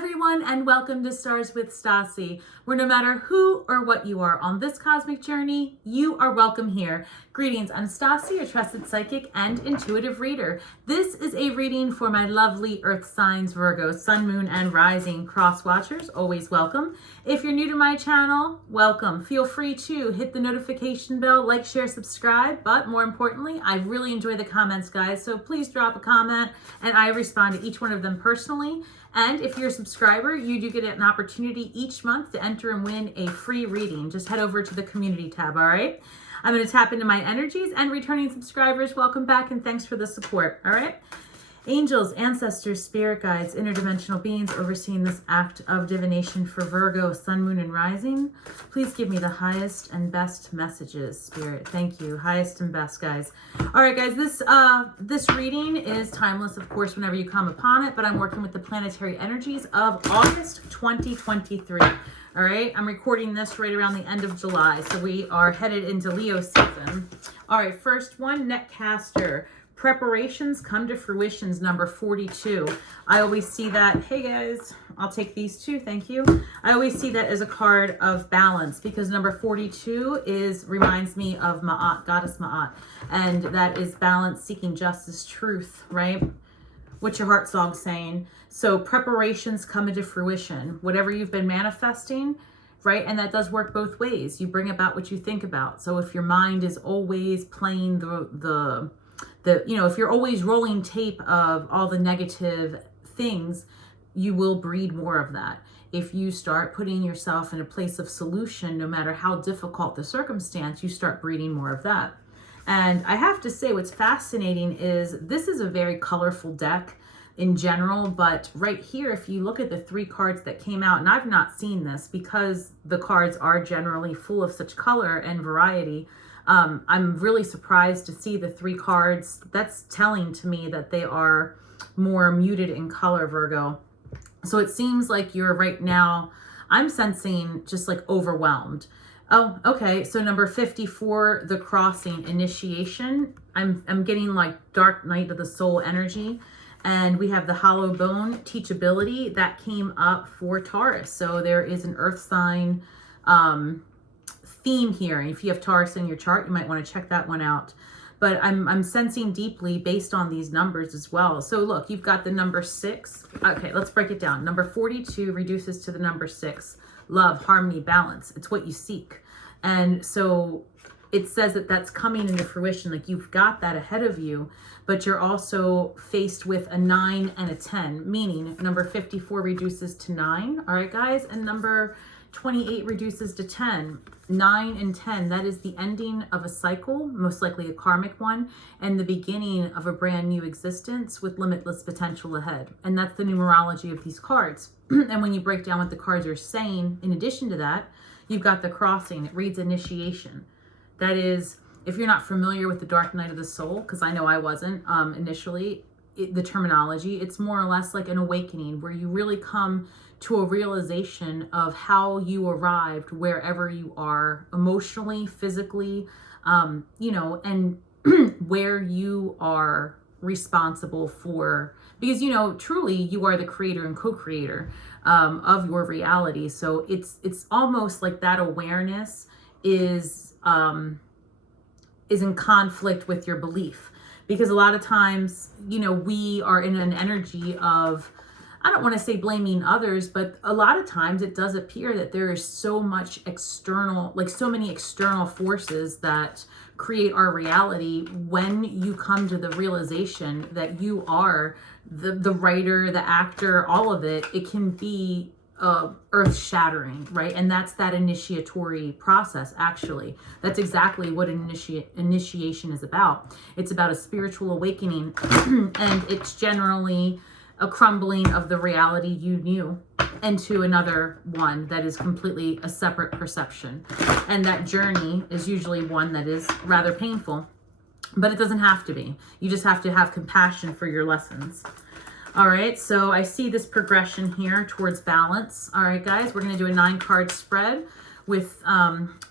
everyone, and welcome to Stars with Stasi, where no matter who or what you are on this cosmic journey, you are welcome here. Greetings, I'm Stasi, your trusted psychic and intuitive reader. This is a reading for my lovely earth signs, Virgo, sun, moon, and rising cross watchers. Always welcome. If you're new to my channel, welcome. Feel free to hit the notification bell, like, share, subscribe, but more importantly, I really enjoy the comments, guys, so please drop a comment, and I respond to each one of them personally. And if you're a subscriber, you do get an opportunity each month to enter and win a free reading. Just head over to the community tab, all right? I'm going to tap into my energies, and returning subscribers, welcome back and thanks for the support, all right? Angels, ancestors, spirit guides, interdimensional beings overseeing this act of divination for Virgo, sun, moon, and rising, please give me the highest and best messages, Spirit. Thank you. Highest and best, guys. All right, guys, this reading is timeless, of course, whenever you come upon it, but I'm working with the planetary energies of August 2023. All right, I'm recording this right around the end of July, so we are headed into Leo season. All right, first one, Netcaster. Preparations come to fruitions, number 42. I always see that, hey guys, I'll take these two, thank you. I always see that as a card of balance because number 42 reminds me of Ma'at, goddess Ma'at, and that is balance, seeking justice, truth, right? What's your heart song saying? So preparations come into fruition. Whatever you've been manifesting, right? And that does work both ways. You bring about what you think about. So if your mind is always playing if you're always rolling tape of all the negative things, you will breed more of that. If you start putting yourself in a place of solution, no matter how difficult the circumstance, you start breeding more of that. And I have to say, what's fascinating is this is a very colorful deck in general, but right here, if you look at the three cards that came out, and I've not seen this because the cards are generally full of such color and variety, I'm really surprised to see the three cards. That's telling to me that they are more muted in color, Virgo. So it seems like you're right now, I'm sensing just like overwhelmed. Oh, okay. So number 54, the crossing, initiation. I'm getting like dark night of the soul energy. And we have the hollow bone, teachability, that came up for Taurus. So there is an earth sign theme here. And if you have Taurus in your chart, you might want to check that one out. But I'm sensing deeply based on these numbers as well. So look, you've got the number 6. Okay, let's break it down. Number 42 reduces to the number 6. Love, harmony, balance. It's what you seek. And so it says that that's coming into fruition. Like you've got that ahead of you, but you're also faced with a 9 and a 10, meaning number 54 reduces to 9. All right, guys. And number 28 reduces to 10. 9 and 10, that is the ending of a cycle, most likely a karmic one, and the beginning of a brand new existence with limitless potential ahead. And that's the numerology of these cards. And when you break down what the cards are saying, in addition to that, you've got the crossing. It reads initiation. That is, if you're not familiar with the dark night of the soul, because I know I wasn't initially, the terminology, it's more or less like an awakening where you really come to a realization of how you arrived wherever you are emotionally, physically, and where you are responsible for, because, truly you are the creator and co-creator of your reality. So it's almost like that awareness is in conflict with your belief. Because a lot of times, we are in an energy of, I don't want to say blaming others, but a lot of times it does appear that there is so much external, like so many external forces that create our reality. When you come to the realization that you are the writer, the actor, all of it, it can be earth shattering, right? And that's that initiatory process. Actually, that's exactly what initiation is about. It's about a spiritual awakening, and it's generally a crumbling of the reality you knew into another one that is completely a separate perception. And that journey is usually one that is rather painful, but it doesn't have to be. You just have to have compassion for your lessons. All right, so I see this progression here towards balance. All right, guys, we're going to do a 9-card spread with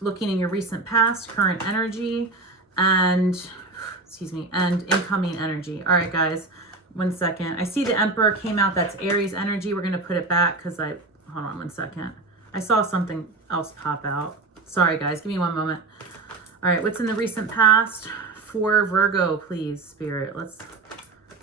looking in your recent past, current energy, and incoming energy. All right, guys, 1 second. I see the Emperor came out. That's Aries energy. We're going to put it back because hold on 1 second. I saw something else pop out. Sorry, guys. Give me 1 moment. All right. What's in the recent past for Virgo, please, Spirit?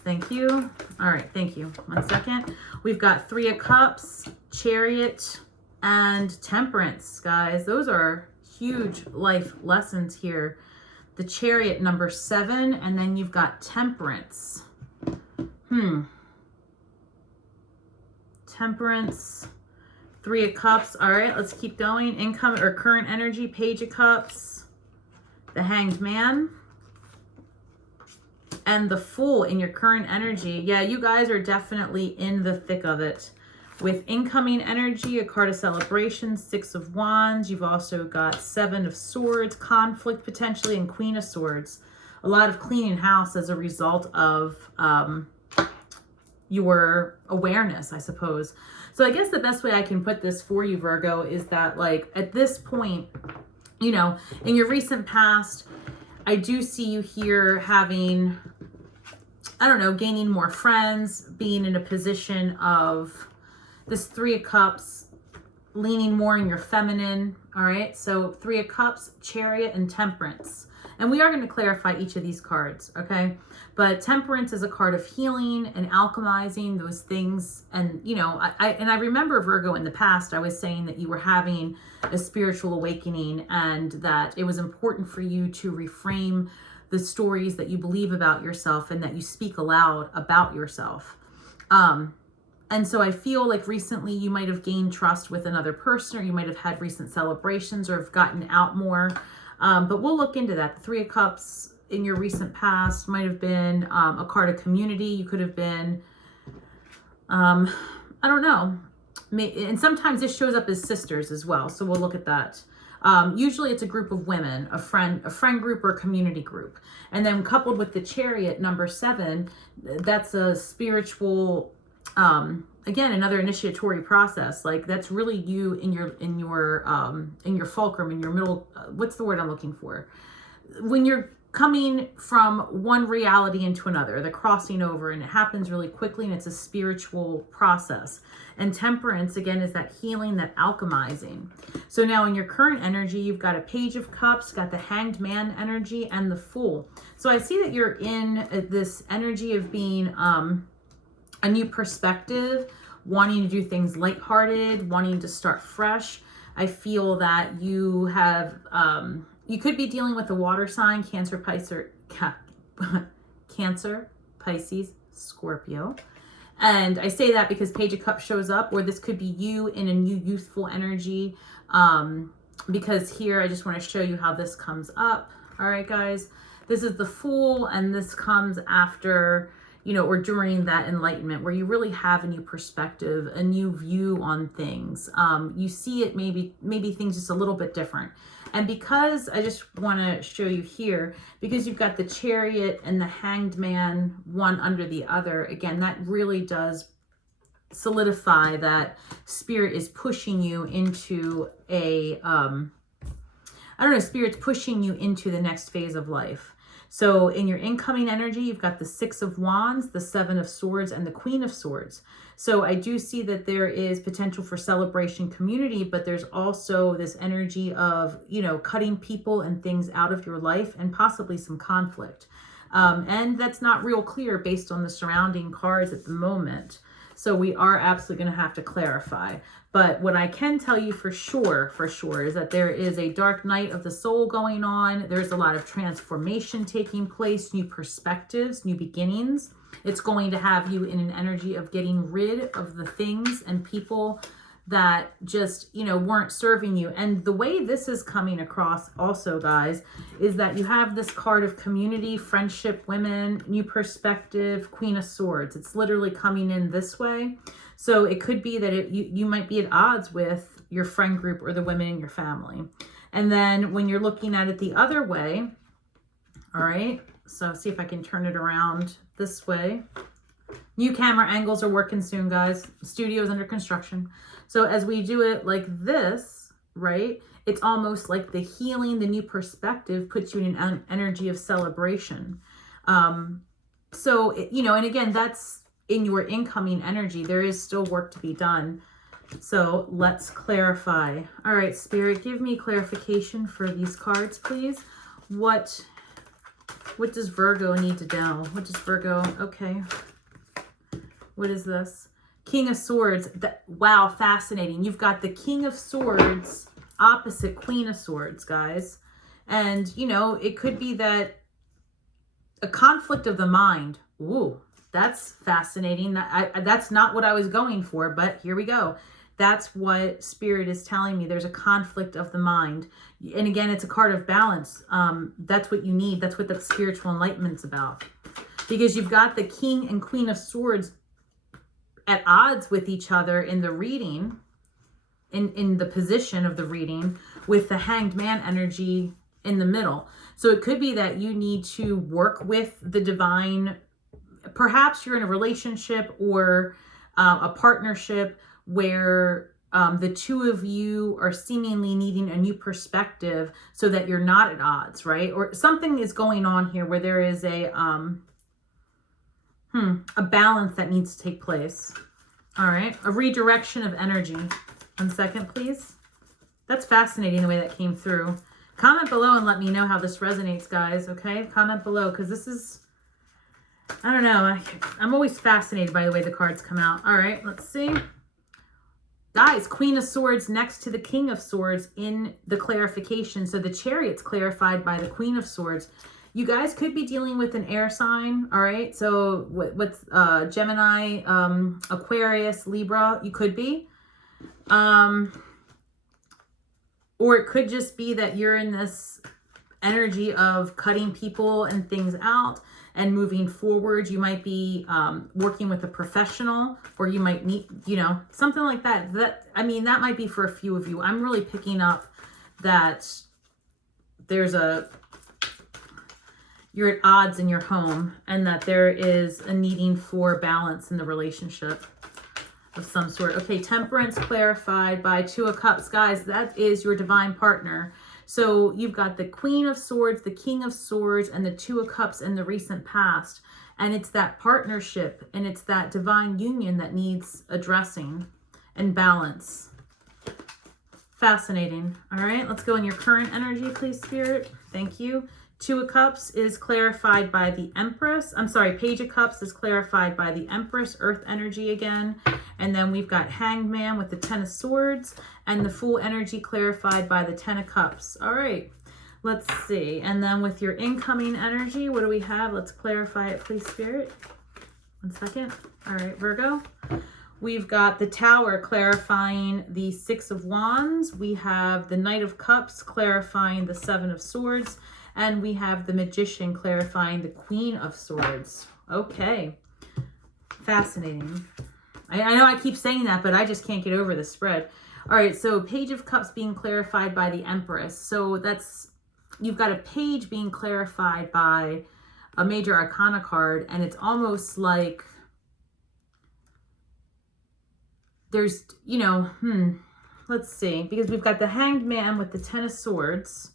Thank you. All right. Thank you. 1 second. We've got 3 of Cups, Chariot, and Temperance, guys. Those are huge life lessons here. The Chariot, number 7, and then you've got Temperance. Temperance, 3 of Cups. All right, let's keep going. Income or current energy, Page of Cups, the Hanged Man, and the Fool in your current energy. Yeah, you guys are definitely in the thick of it. With incoming energy, a card of celebration, 6 of Wands. You've also got 7 of Swords, conflict potentially, and Queen of Swords. A lot of cleaning house as a result of your awareness, I suppose. So I guess the best way I can put this for you, Virgo, is that like at this point, you know, in your recent past, I do see you here having, I don't know, gaining more friends, being in a position of this 3 of Cups, leaning more in your feminine. All right. So 3 of Cups, Chariot, and Temperance. And we are going to clarify each of these cards. Okay. But Temperance is a card of healing and alchemizing those things. And, you know, I remember, Virgo, in the past, I was saying that you were having a spiritual awakening and that it was important for you to reframe the stories that you believe about yourself and that you speak aloud about yourself. And so I feel like recently you might have gained trust with another person, or you might have had recent celebrations or have gotten out more. But we'll look into that. The 3 of Cups in your recent past might have been a card of community. You could have been, I don't know. And sometimes this shows up as sisters as well. So we'll look at that. Usually it's a group of women, a friend group or a community group. And then coupled with the Chariot, number 7, that's a spiritual, again, another initiatory process. Like that's really you in your fulcrum, in your middle, what's the word I'm looking for? When you're coming from one reality into another, the crossing over, and it happens really quickly, and it's a spiritual process. And Temperance, again, is that healing, that alchemizing. So now in your current energy, you've got a Page of Cups, got the Hanged Man energy, and the Fool. So I see that you're in this energy of being a new perspective, wanting to do things lighthearted, wanting to start fresh. I feel that you have, you could be dealing with a water sign, Cancer, Pisces, Scorpio. And I say that because Page of Cups shows up, or this could be you in a new youthful energy. Because here, I just want to show you how this comes up. All right, guys, this is the Fool, and this comes after, you know, or during that enlightenment where you really have a new perspective, a new view on things. You see it, maybe things just a little bit different. And because I just want to show you here, because you've got the Chariot and the Hanged Man, one under the other, again, that really does solidify that Spirit is pushing you into a, I don't know, Spirit's pushing you into the next phase of life. So in your incoming energy, you've got the 6 of Wands, the 7 of Swords, and the Queen of Swords. So I do see that there is potential for celebration, community, but there's also this energy of, you know, cutting people and things out of your life and possibly some conflict. And that's not real clear based on the surrounding cards at the moment. So we are absolutely going to have to clarify. But what I can tell you for sure, is that there is a dark night of the soul going on. There's a lot of transformation taking place, new perspectives, new beginnings. It's going to have you in an energy of getting rid of the things and people that just, you know, weren't serving you. And the way this is coming across also, guys, is that you have this card of community, friendship, women, new perspective, Queen of Swords. It's literally coming in this way. So it could be that you might be at odds with your friend group or the women in your family. And then when you're looking at it the other way, all right, so see if I can turn it around this way. New camera angles are working soon, guys. Studio's under construction. So as we do it like this, right, it's almost like the healing, the new perspective puts you in an energy of celebration. So, you know, and again, that's in your incoming energy. There is still work to be done. So let's clarify. All right, Spirit, give me clarification for these cards, please. What does Virgo need to know? What does Virgo, okay. What is this? King of Swords. Wow, fascinating. You've got the King of Swords opposite Queen of Swords, guys. And, you know, it could be that a conflict of the mind. Ooh, that's fascinating. That's not what I was going for, but here we go. That's what Spirit is telling me. There's a conflict of the mind. And again, it's a card of balance. That's what you need. That's what that spiritual enlightenment's about. Because you've got the King and Queen of Swords at odds with each other in the reading, in the position of the reading, with the Hanged Man energy in the middle. So it could be that you need to work with the divine. Perhaps you're in a relationship or a partnership where the two of you are seemingly needing a new perspective so that you're not at odds, right? Or something is going on here where there is a balance that needs to take place. All right, a redirection of energy. 1 second, please. That's fascinating the way that came through. Comment below and let me know how this resonates, guys, okay? Comment below, because this is, I don't know. I'm always fascinated by the way the cards come out. All right, let's see. Guys, Queen of Swords next to the King of Swords in the clarification. So the Chariot's clarified by the Queen of Swords. You guys could be dealing with an air sign, all right? So with Gemini, Aquarius, Libra, you could be. Or it could just be that you're in this energy of cutting people and things out and moving forward. You might be working with a professional, or you might need, you know, something like that. I mean, that might be for a few of you. I'm really picking up that you're at odds in your home, and that there is a needing for balance in the relationship of some sort. Okay, Temperance clarified by 2 of Cups. Guys, that is your divine partner. So you've got the Queen of Swords, the King of Swords, and the 2 of Cups in the recent past. And it's that partnership and it's that divine union that needs addressing and balance. Fascinating. All right, let's go in your current energy, please, Spirit. Thank you. 2 of Cups is clarified by the Empress. I'm sorry, Page of Cups is clarified by the Empress, Earth energy again. And then we've got Hanged Man with the 10 of Swords and the Fool energy clarified by the 10 of Cups. All right, let's see. And then with your incoming energy, what do we have? Let's clarify it, please, Spirit. 1 second. All right, Virgo. We've got the Tower clarifying the 6 of Wands. We have the Knight of Cups clarifying the 7 of Swords. And we have the Magician clarifying the Queen of Swords. Okay. Fascinating. I know I keep saying that, but I just can't get over the spread. All right, so Page of Cups being clarified by the Empress. So that's, you've got a page being clarified by a major arcana card, and it's almost like there's, you know, let's see, because we've got the Hanged Man with the 10 of Swords.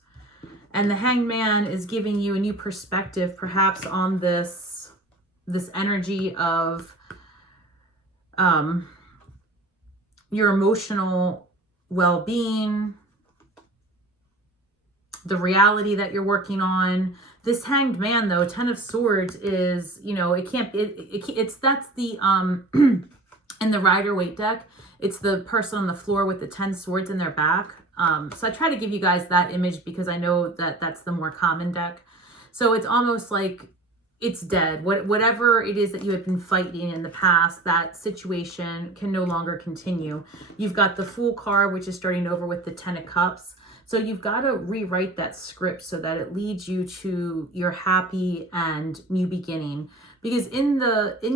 And the Hanged Man is giving you a new perspective, perhaps on this energy of your emotional well-being, the reality that you're working on. This Hanged Man, though, 10 of Swords is, you know, it can't, that's the, in the Rider-Waite deck, it's the person on the floor with the 10 swords in their back. So I try to give you guys that image because I know that that's the more common deck. So it's almost like it's dead. Whatever it is that you have been fighting in the past, that situation can no longer continue. You've got the Fool card, which is starting over with the 10 of Cups. So you've got to rewrite that script so that it leads you to your happy and new beginning. Because in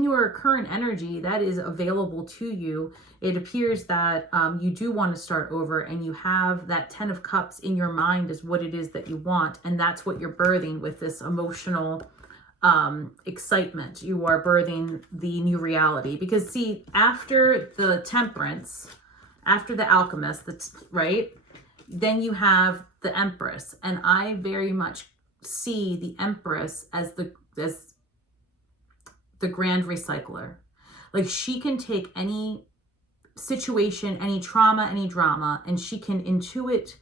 your current energy that is available to you, it appears that you do want to start over, and you have that 10 of Cups in your mind is what it is that you want. And that's what you're birthing with this emotional excitement. You are birthing the new reality. Because see, after the Temperance, after the Alchemist, that's right, then you have the Empress. And I very much see the Empress as the grand recycler. Like, she can take any situation, any trauma, any drama, and she can intuit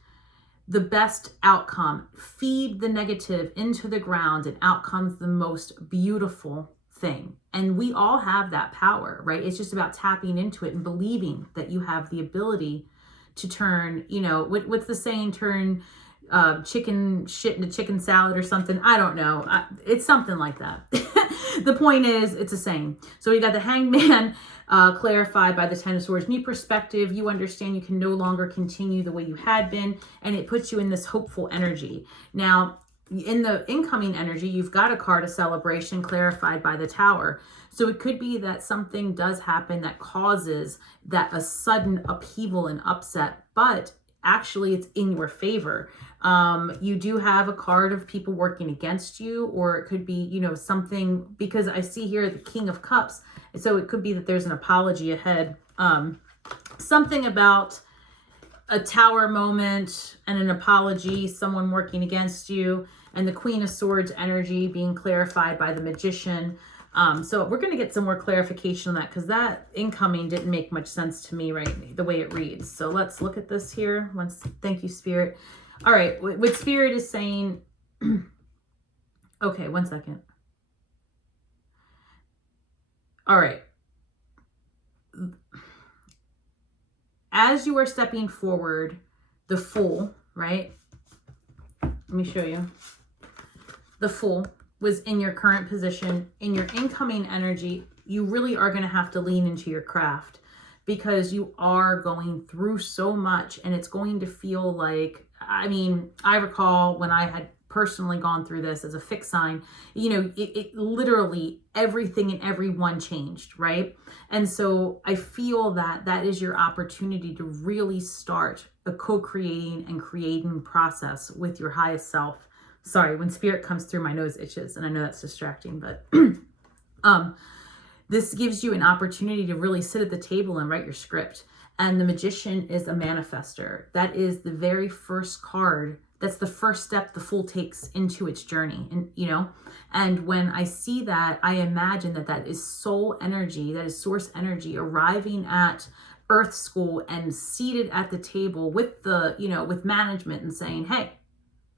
the best outcome, feed the negative into the ground, and out comes the most beautiful thing. And we all have that power, right? It's just about tapping into it and believing that you have the ability to turn, you know, what's the saying, turn chicken shit into chicken salad or something. I don't know. It's something like that. The point is, it's a saying. So you got the Hangman clarified by the Ten of Swords. New perspective. You understand you can no longer continue the way you had been, and it puts you in this hopeful energy. Now, in the incoming energy, you've got a card of celebration clarified by the Tower. So it could be that something does happen that causes that a sudden upheaval and upset, but actually it's in your favor. You do have a card of people working against you, or it could be, you know, something, because I see here the King of Cups. So it could be that there's an apology ahead. Something about a Tower moment and an apology, someone working against you, and the Queen of Swords energy being clarified by the Magician. So we're going to get some more clarification on that, because that incoming didn't make much sense to me, right? The way it reads. So let's look at this here. Thank you, Spirit. All right. What Spirit is saying. Okay, one second. All right. As you are stepping forward, the Fool, right? Let me show you. The Fool was in your current position. In your incoming energy, you really are going to have to lean into your craft, because you are going through so much, and it's going to feel like, I mean, I recall when I had personally gone through this as a fixed sign, you know, it literally everything and everyone changed, right? And so I feel that that is your opportunity to really start a co-creating and creating process with your highest self. Sorry, when Spirit comes through, my nose itches, and I know that's distracting, but this gives you an opportunity to really sit at the table and write your script. And the Magician is a manifester. That is the very first card. That's the first step the Fool takes into its journey. And, you know, and when I see that, I imagine that that is soul energy, that is source energy arriving at Earth School and seated at the table with the, you know, with management and saying, hey,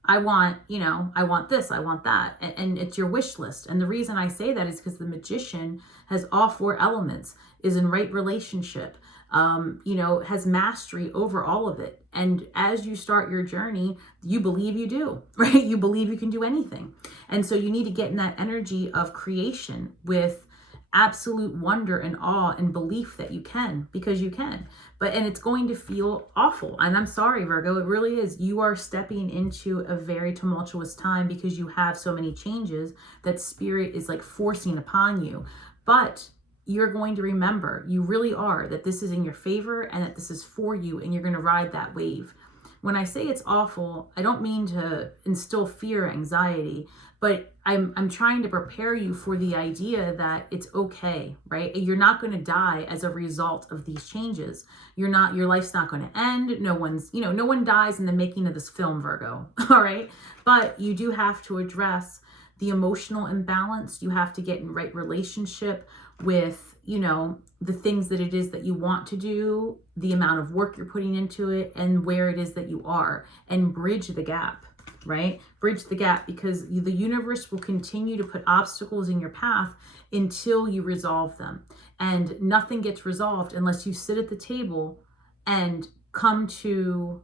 I want, you know, I want this, I want that. And it's your wish list. And the reason I say that is because the Magician has all four elements, is in right relationship, you know, has mastery over all of it. And as you start your journey, you believe you do, right? You believe you can do anything. And so you need to get in that energy of creation with absolute wonder and awe and belief that you can, because you can. And it's going to feel awful. And I'm sorry, Virgo, it really is. You are stepping into a very tumultuous time, because you have so many changes that Spirit is like forcing upon you. But you're going to remember, you really are, that this is in your favor and that this is for you, and you're going to ride that wave. When I say it's awful, I don't mean to instill fear or anxiety, but I'm trying to prepare you for the idea that it's okay, right? You're not going to die as a result of these changes. Your life's not going to end. No one dies in the making of this film, Virgo, all right? But you do have to address the emotional imbalance. You have to get in right relationship with, you know, the things that it is that you want to do, the amount of work you're putting into it, and where it is that you are, and bridge the gap, right? Bridge the gap, because the universe will continue to put obstacles in your path until you resolve them. And nothing gets resolved unless you sit at the table and come to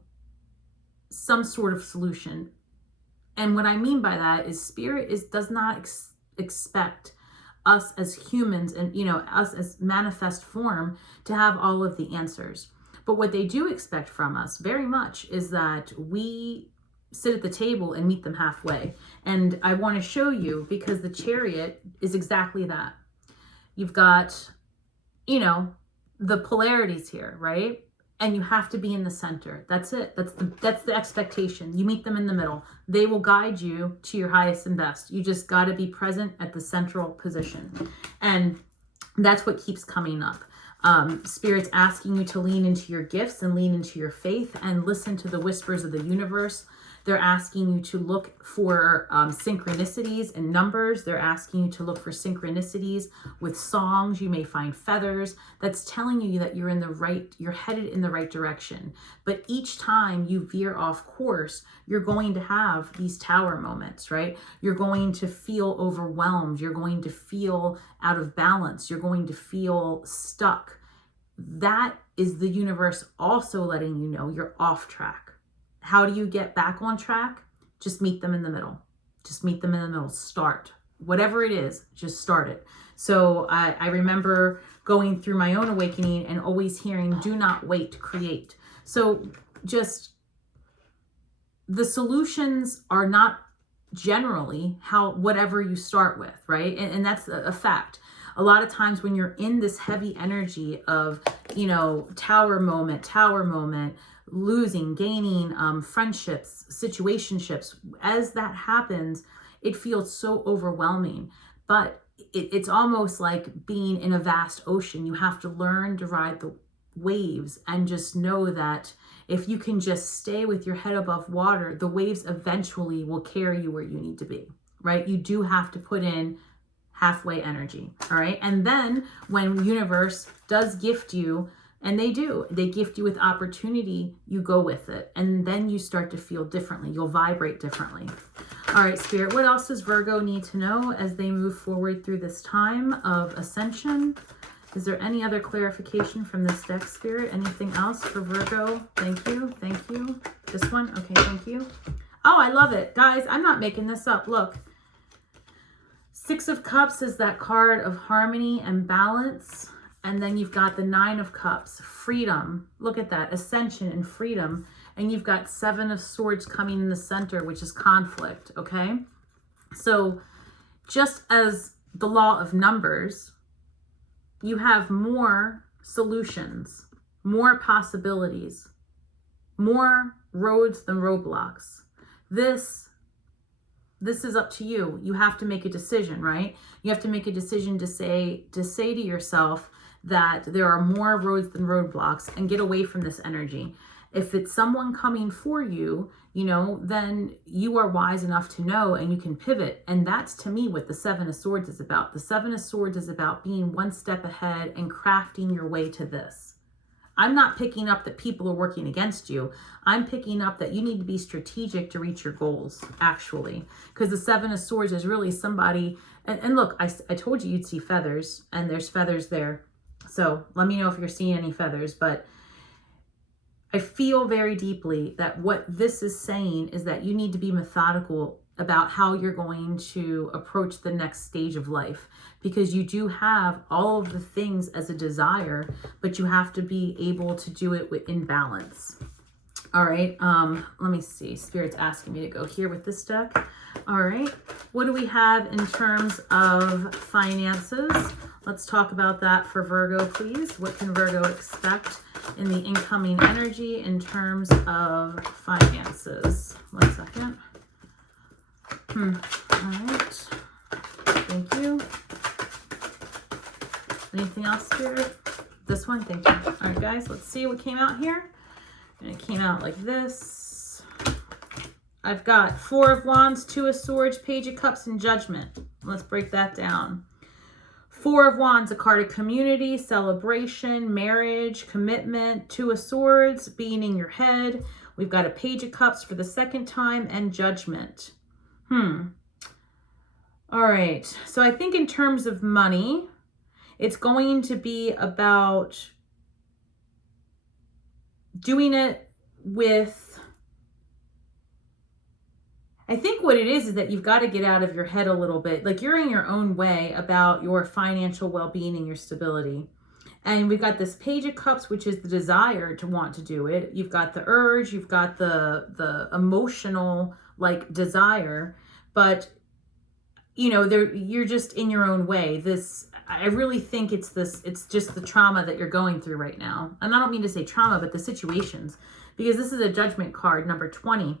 some sort of solution. And what I mean by that is Spirit does not expect us as humans and, you know, us as manifest form to have all of the answers. But what they do expect from us very much is that we sit at the table and meet them halfway. And I want to show you, because the Chariot is exactly that. You've got, you know, the polarities here, right? And you have to be in the center. That's it. That's the expectation. You meet them in the middle. They will guide you to your highest and best. You just got to be present at the central position. And that's what keeps coming up. Spirit's asking you to lean into your gifts and lean into your faith and listen to the whispers of the universe. They're asking you to look for synchronicities and numbers. They're asking you to look for synchronicities with songs. You may find feathers. That's telling you that you're headed in the right direction. But each time you veer off course, you're going to have these tower moments, right? You're going to feel overwhelmed. You're going to feel out of balance. You're going to feel stuck. That is the universe also letting you know you're off track. How do you get back on track? Just meet them in the middle. Just meet them in the middle. Start. Whatever it is, just start it. So I remember going through my own awakening and always hearing, do not wait, create. So just the solutions are not generally whatever you start with, right? And that's a fact. A lot of times when you're in this heavy energy of, tower moment, losing, gaining, friendships, situationships, as that happens, it feels so overwhelming. But it's almost like being in a vast ocean. You have to learn to ride the waves and just know that if you can just stay with your head above water, the waves eventually will carry you where you need to be, right? You do have to put in halfway energy, all right? And then when universe does gift you, and they gift you with opportunity, you go with it. And then you start to feel differently. You'll vibrate differently. All right, Spirit, what else does Virgo need to know as they move forward through this time of ascension? Is there any other clarification from this deck, Spirit? Anything else for Virgo? Thank you. Thank you. This one? Okay, thank you. Oh, I love it. Guys, I'm not making this up. Look. Six of Cups is that card of harmony and balance. And then you've got the Nine of Cups, freedom. Look at that, ascension and freedom. And you've got Seven of Swords coming in the center, which is conflict, okay? So just as the law of numbers, you have more solutions, more possibilities, more roads than roadblocks. This is up to you. You have to make a decision, right? You have to make a decision to say to yourself that there are more roads than roadblocks and get away from this energy. If it's someone coming for you, then you are wise enough to know and you can pivot. And that's, to me, what the Seven of Swords is about. The Seven of Swords is about being one step ahead and crafting your way to this. I'm not picking up that people are working against you. I'm picking up that you need to be strategic to reach your goals, actually. Because the Seven of Swords is really somebody, and look, I told you you'd see feathers, and there's feathers there. So let me know if you're seeing any feathers, but I feel very deeply that what this is saying is that you need to be methodical about how you're going to approach the next stage of life, because you do have all of the things as a desire, but you have to be able to do it in balance. All right, let me see. Spirit's asking me to go here with this deck. All right, what do we have in terms of finances? Let's talk about that for Virgo, please. What can Virgo expect in the incoming energy in terms of finances? 1 second. All right. Thank you. Anything else, Spirit? This one? Thank you. All right, guys, let's see what came out here. And it came out like this. I've got Four of Wands, Two of Swords, Page of Cups, and Judgment. Let's break that down. Four of Wands, a card of community, celebration, marriage, commitment. Two of Swords, being in your head. We've got a Page of Cups for the second time, and Judgment. All right. So I think in terms of money, it's going to be about doing it with, I think what it is that you've got to get out of your head a little bit. Like, you're in your own way about your financial well-being and your stability. And we've got this Page of Cups, which is the desire to want to do it. You've got the urge, you've got the emotional desire, but you're just in your own way. I really think it's just the trauma that you're going through right now. And I don't mean to say trauma, but the situations, because this is a Judgment card, number 20.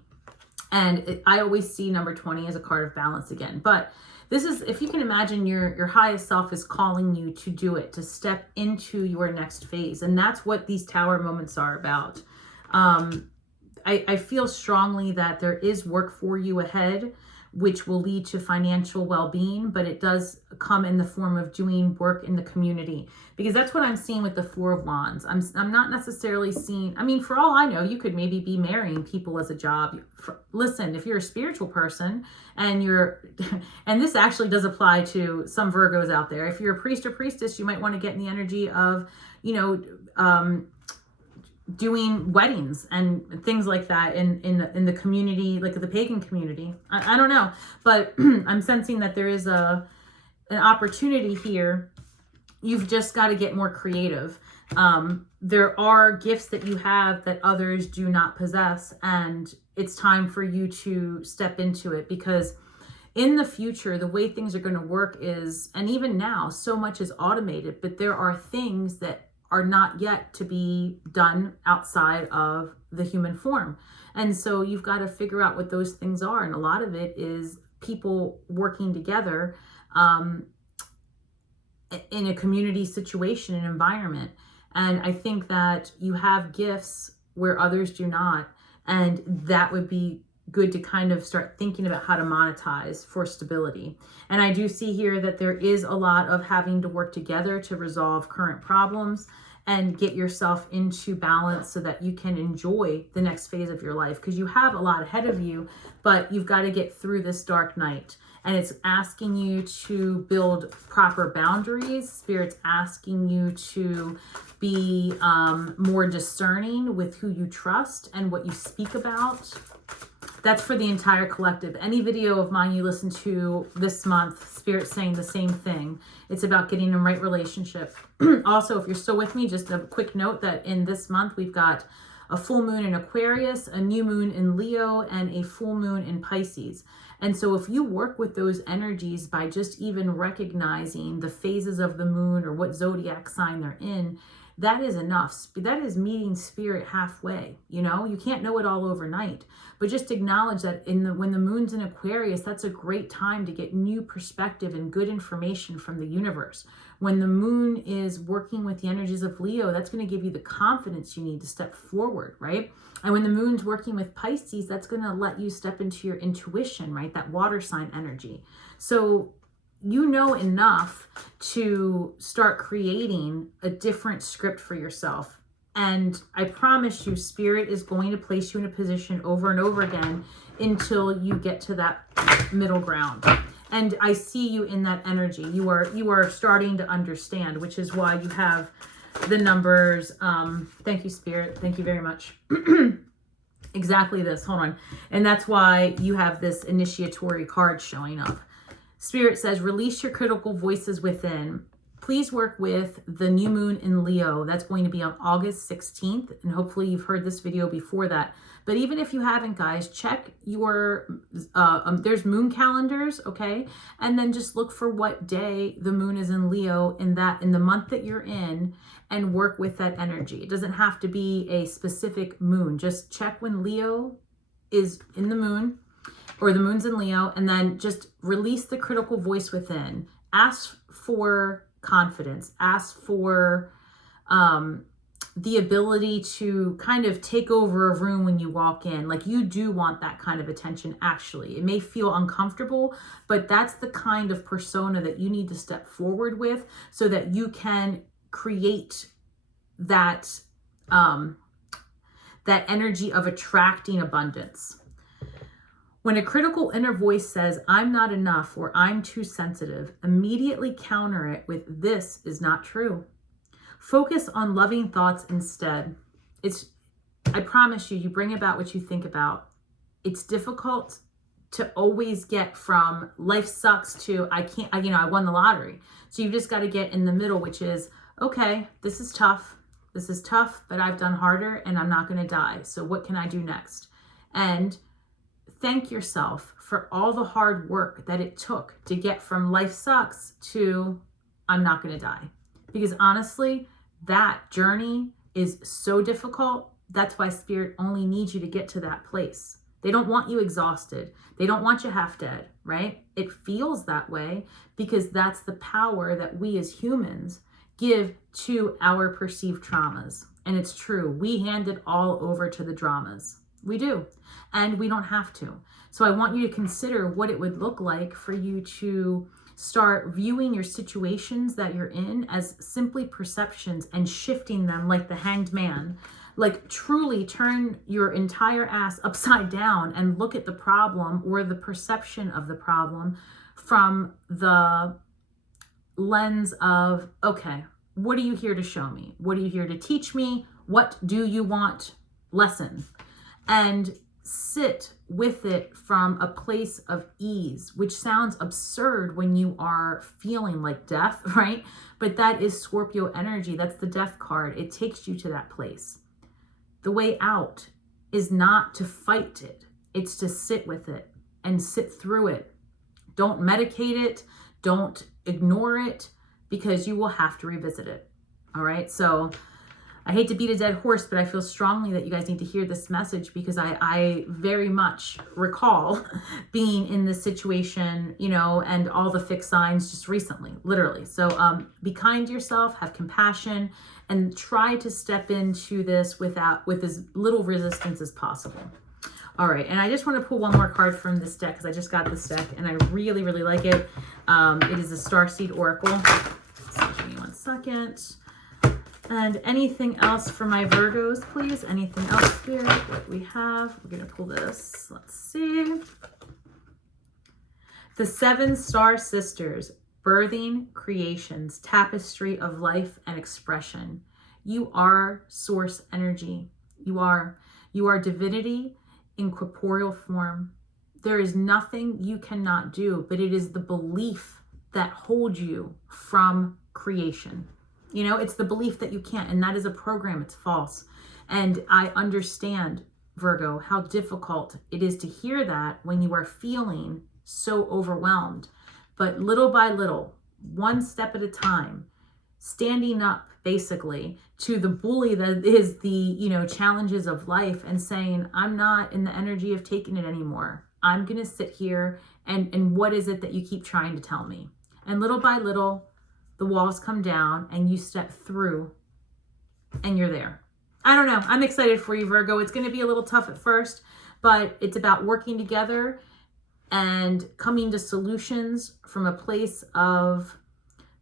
And I always see number 20 as a card of balance again. But this is, if you can imagine, your highest self is calling you to do it, to step into your next phase. And that's what these tower moments are about. I feel strongly that there is work for you ahead, which will lead to financial well-being, but it does come in the form of doing work in the community, because that's what I'm seeing with the Four of Wands. I'm not necessarily seeing, I mean, for all I know, you could maybe be marrying people as a job. Listen, if you're a spiritual person and and this actually does apply to some Virgos out there. If you're a priest or priestess, you might want to get in the energy of, doing weddings and things like that in the community, like the pagan community. I don't know, but I'm sensing that there is an opportunity here. You've just got to get more creative. There are gifts that you have that others do not possess, and it's time for you to step into it, because in the future, the way things are going to work is, and even now, so much is automated, but there are things that are not yet to be done outside of the human form. And so you've got to figure out what those things are. And a lot of it is people working together in a community situation and environment. And I think that you have gifts where others do not. And that would be good to kind of start thinking about how to monetize for stability. And I do see here that there is a lot of having to work together to resolve current problems and get yourself into balance so that you can enjoy the next phase of your life, because you have a lot ahead of you, but you've got to get through this dark night. And it's asking you to build proper boundaries. Spirit's asking you to be more discerning with who you trust and what you speak about. That's for the entire collective. Any video of mine you listen to this month, Spirit's saying the same thing. It's about getting in the right relationship. Also, if you're still with me, just a quick note that in this month, we've got a full moon in Aquarius, a new moon in Leo, and a full moon in Pisces. And so if you work with those energies by just even recognizing the phases of the moon or what zodiac sign they're in, that is enough. That is meeting Spirit halfway. You can't know it all overnight, but just acknowledge that when the moon's in Aquarius, that's a great time to get new perspective and good information from the universe. When the moon is working with the energies of Leo, that's going to give you the confidence you need to step forward, right? And when the moon's working with Pisces, that's going to let you step into your intuition, right? That water sign energy. So you know enough to start creating a different script for yourself. And I promise you, Spirit is going to place you in a position over and over again until you get to that middle ground. And I see you in that energy. You are starting to understand, which is why you have the numbers. Thank you, Spirit. Thank you very much. Exactly this. Hold on. And that's why you have this initiatory card showing up. Spirit says, release your critical voices within. Please work with the new moon in Leo. That's going to be on August 16th. And hopefully you've heard this video before that. But even if you haven't, guys, check your, there's moon calendars, okay? And then just look for what day the moon is in Leo in the month that you're in, and work with that energy. It doesn't have to be a specific moon. Just check when Leo is in the moon, or the moon's in Leo, and then just release the critical voice within. Ask for confidence. Ask for the ability to kind of take over a room when you walk in. Like, you do want that kind of attention, actually. It may feel uncomfortable, but that's the kind of persona that you need to step forward with so that you can create that, that energy of attracting abundance. When a critical inner voice says, I'm not enough, or I'm too sensitive, immediately counter it with, this is not true. Focus on loving thoughts instead. I promise you, you bring about what you think about. It's difficult to always get from life sucks to I won the lottery. So you've just got to get in the middle, which is, okay, this is tough. This is tough, but I've done harder and I'm not going to die. So what can I do next? And thank yourself for all the hard work that it took to get from life sucks to I'm not going to die. Because honestly, that journey is so difficult. That's why Spirit only needs you to get to that place. They don't want you exhausted. They don't want you half dead, right? It feels that way because that's the power that we as humans give to our perceived traumas. And it's true. We hand it all over to the dramas. We do. And we don't have to. So I want you to consider what it would look like for you to start viewing your situations that you're in as simply perceptions and shifting them like the hanged man. Like truly turn your entire ass upside down and look at the problem or the perception of the problem from the lens of, okay, what are you here to show me? What are you here to teach me? What do you want? Lesson. And sit with it from a place of ease, which sounds absurd when you are feeling like death, right? But that is Scorpio energy. That's the death card. It takes you to that place. The way out is not to fight it. It's to sit with it and sit through it. Don't medicate it. Don't ignore it, because you will have to revisit it. All right. So I hate to beat a dead horse, but I feel strongly that you guys need to hear this message, because I very much recall being in this situation, you know, and all the fixed signs just recently, literally. So be kind to yourself, have compassion, and try to step into this with as little resistance as possible. All right, and I just want to pull one more card from this deck, because I just got this deck and I really, really like it. It is a Starseed Oracle. So give me one second. And anything else for my Virgos, please? Anything else here? What we have? We're going to pull this. Let's see. The 7 Star Sisters, birthing creations, tapestry of life and expression. You are source energy. You are divinity in corporeal form. There is nothing you cannot do, but it is the belief that holds you from creation. You know, it's the belief that you can't, and that is a program. It's false. And I understand, Virgo, how difficult it is to hear that when you are feeling so overwhelmed. But little by little, one step at a time, standing up basically to the bully that is the, you know, challenges of life, and saying, I'm not in the energy of taking it anymore. I'm going to sit here and what is it that you keep trying to tell me? And little by little, the walls come down and you step through and you're there. I don't know. I'm excited for you, Virgo. It's going to be a little tough at first, but it's about working together and coming to solutions from a place of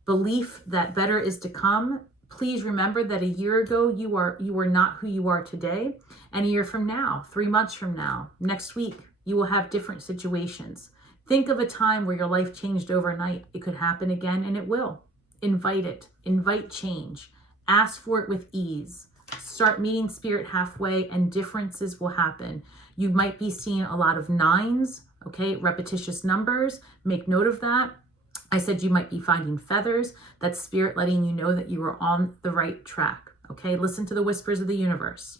belief that better is to come. Please remember that a year ago, you were not who you are today. And a year from now, 3 months from now, next week, you will have different situations. Think of a time where your life changed overnight. It could happen again, and it will. Invite it. Invite change. Ask for it with ease. Start meeting spirit halfway, and differences will happen. You might be seeing a lot of 9s, okay? Repetitious numbers. Make note of that. I said you might be finding feathers. That's spirit letting you know that you are on the right track, okay? Listen to the whispers of the universe.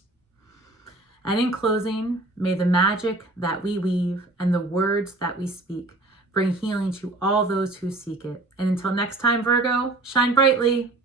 And in closing, may the magic that we weave and the words that we speak bring healing to all those who seek it. And until next time, Virgo, shine brightly.